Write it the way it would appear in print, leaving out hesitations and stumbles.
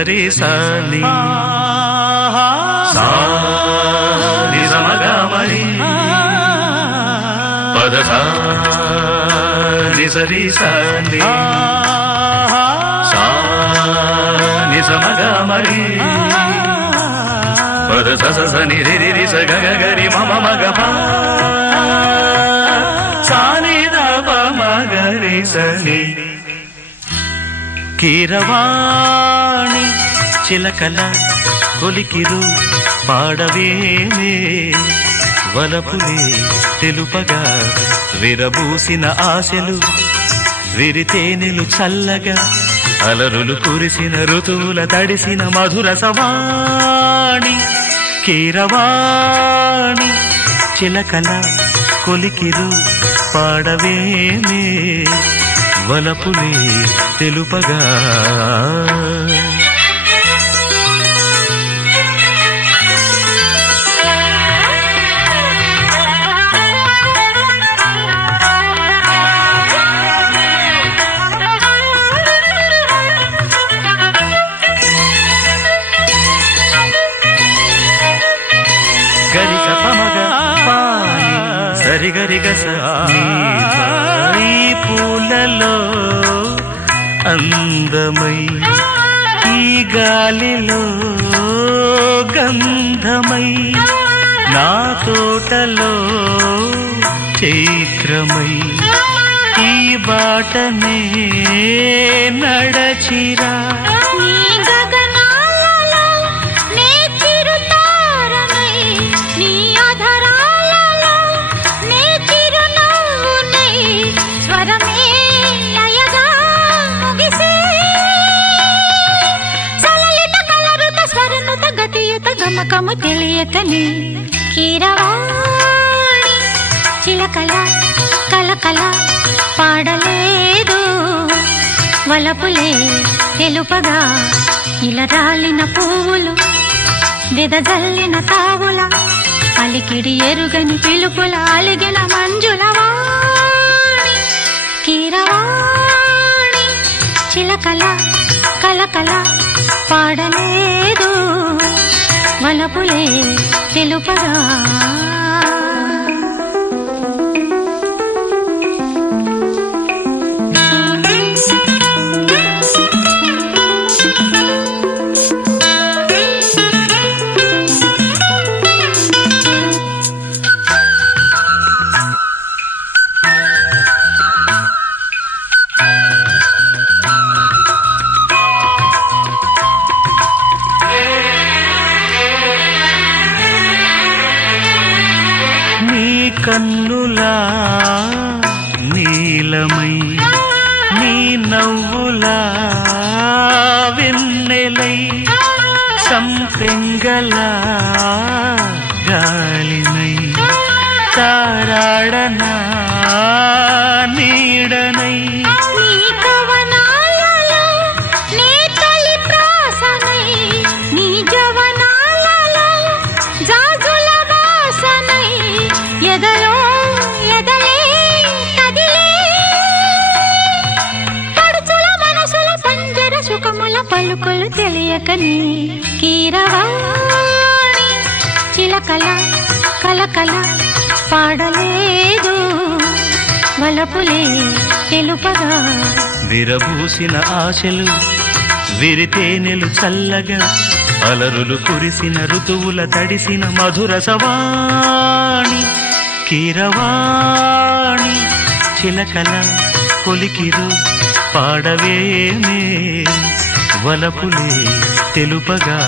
నిజరి సాని సా నిజమగా మరి పదధ నిజరి సాని సా నిజమగా మరి పద స ని రి రి స గ గ రి మ మ మ గ ప సా ని ద ప మ గ రి స ని కీరవాణి చిలకల కొలికిరు పాడవేమే వలపులే తెలుపగా విరబూసిన ఆశలు విరితేనెలు చల్లగా అలరులు కురిసిన ఋతువుల తడిసిన మధుర సవాణి కీరవాణి చిలకల కొలికిరు పాడవేమే వలపులే తెలుపగా గరి సపమగ పాని సరి గరి గస ఈ పూలలో అందమై ఈ గాలిలో గంధమై నా తోటలో చైత్రమై ఈ బాటనే నడచిరా గమకము తెలియకని కీరవాణి చిలకల కలకల పాడలేదు వలపులే తెలుపగా ఇలా రాలిన పువ్వులు వెదజల్లిన తావుల అలికిడి ఎరుగని పిలుపుల అలిగిన మంజుల వాణి కీరవాణి చిలకల కలకల పాడలేదు వలపులే తెలుపగా కన్నులా నీలమై నీ నవ్వులా వెన్నెలై సంపెంగలా గాలినై తారాడనా నీడనై పలుకులు తెలియకని కీరవాణి చిలకల కలకల పాడలేదు వలపులే తెలుపగా విరబూసిన ఆశలు విరితేనెలు చల్లగా అలరులు కురిసిన ఋతువుల తడిసిన మధుర సవాణి కీరవాణి చిలకల కొలికిరు పాడవేమే వలపులే తెలుపగా